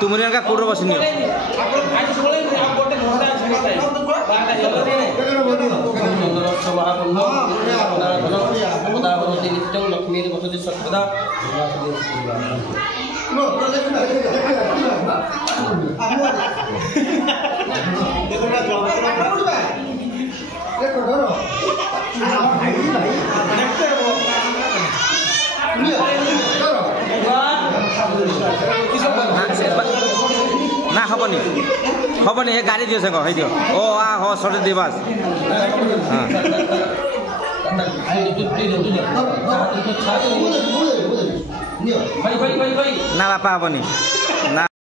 तुमने का कोड बस नहीं लक्ष्मी बसती सर्वदा ना हबनी हबनी हे गाड़ी दियो संग हे दियो ओ आ हो सटे दिबास हां ना बापा हबनी ना